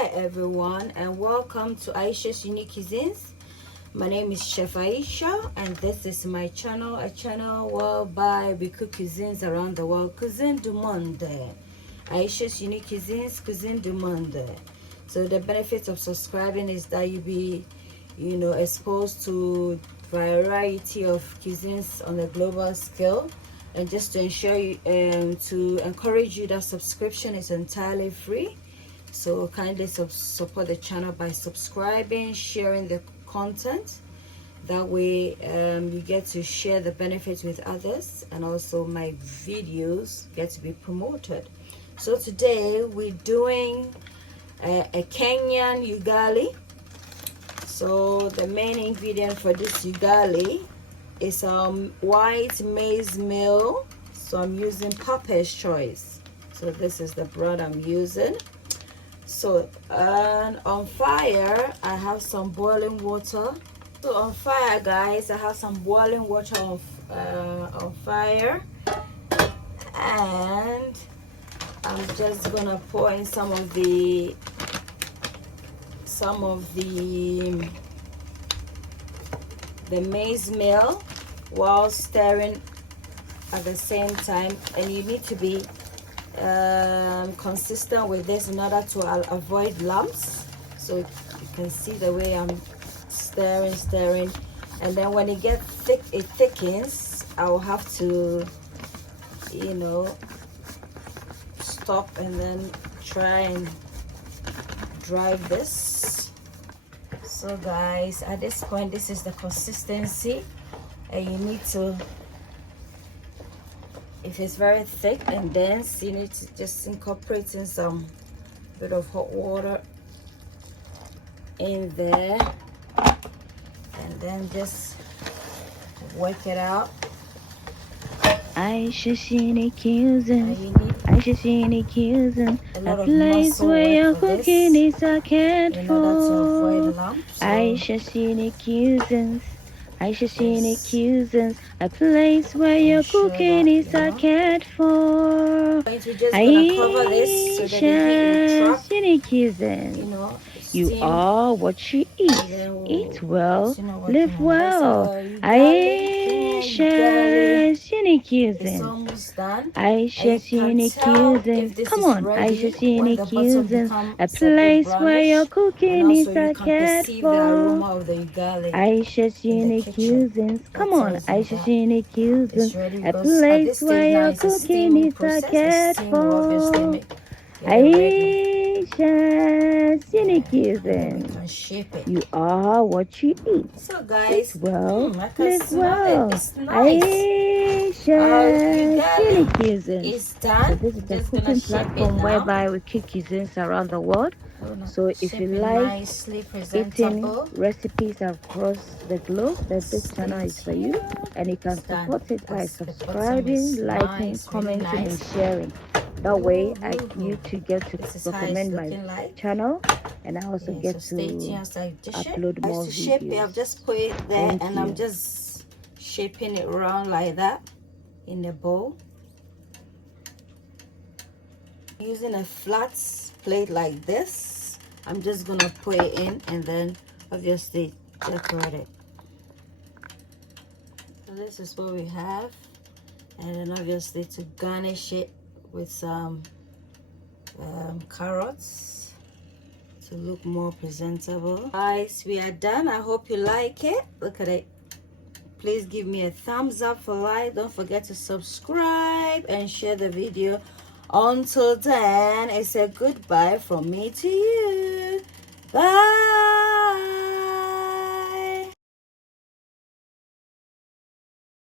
Hi everyone, and welcome to Ayesha's Unique Cuisines. My name is Chef Ayesha, and this is my channel, a channel whereby we cook cuisines around the world. Cuisine du monde. Ayesha's Unique Cuisines, Cuisine du monde. So the benefits of subscribing is that you be, exposed to variety of cuisines on a global scale. And just to ensure you, to encourage you, that subscription is entirely free. So kindly support the channel by subscribing, sharing the content. That way you get to share the benefits with others, and also my videos get to be promoted. So today we're doing a Kenyan ugali. So the main ingredient for this ugali is white maize meal. So I'm using Papa's Choice. So this is the bread I'm using. So on fire I have some boiling water. So on fire, guys, I have some boiling water on fire, and I'm just gonna pour in some of the maize meal while stirring at the same time. And you need to be consistent with this in order to avoid lumps. So you can see the way I'm stirring, and then when it gets thick, it thickens, I will have to stop and then try and drive this. So guys, at this point, this is the consistency, and you need to, if it's very thick and dense, you need to just incorporate in some bit of hot water in there, and then just work it out. Ayesha cuisine. Ayesha cuisine. A place where your cooking is accounted for. Ayesha cuisine. Ayesha cuisine. A place where your cooking is accounted for. Ayesha cuisine. You are what you eat. Eat well, live well. Ayesha's unique cuisine. Ayesha's unique cuisine. Come on, Ayesha's unique cuisine. A place where your cooking is cared for. Ayesha's unique cuisine. Come on, Ayesha's unique cuisine. A place where your cooking is cared for. Ayesha's unique cuisine. You are what you eat. So guys, eat well, live well. It's nice. Ayesha's unique cuisine. It's done. So this is the cooking platform whereby we cook cuisines around the world. So if you like eating recipes across the globe, then this channel is for you, and you can support it by subscribing, liking, commenting, and sharing. That way you too get to recommend my channel, and I also get to upload more videos. I've just put it there, and I'm just shaping it around like that in the bowl, using a flat plate like this. I'm just gonna put it in, and then obviously decorate it. So this is what we have, and then obviously to garnish it with some carrots to look more presentable. Guys, we are done. I hope you like it. Look at it. Please give me a thumbs up for like. Don't forget to subscribe and share the video. Until then, it's a goodbye from me to you.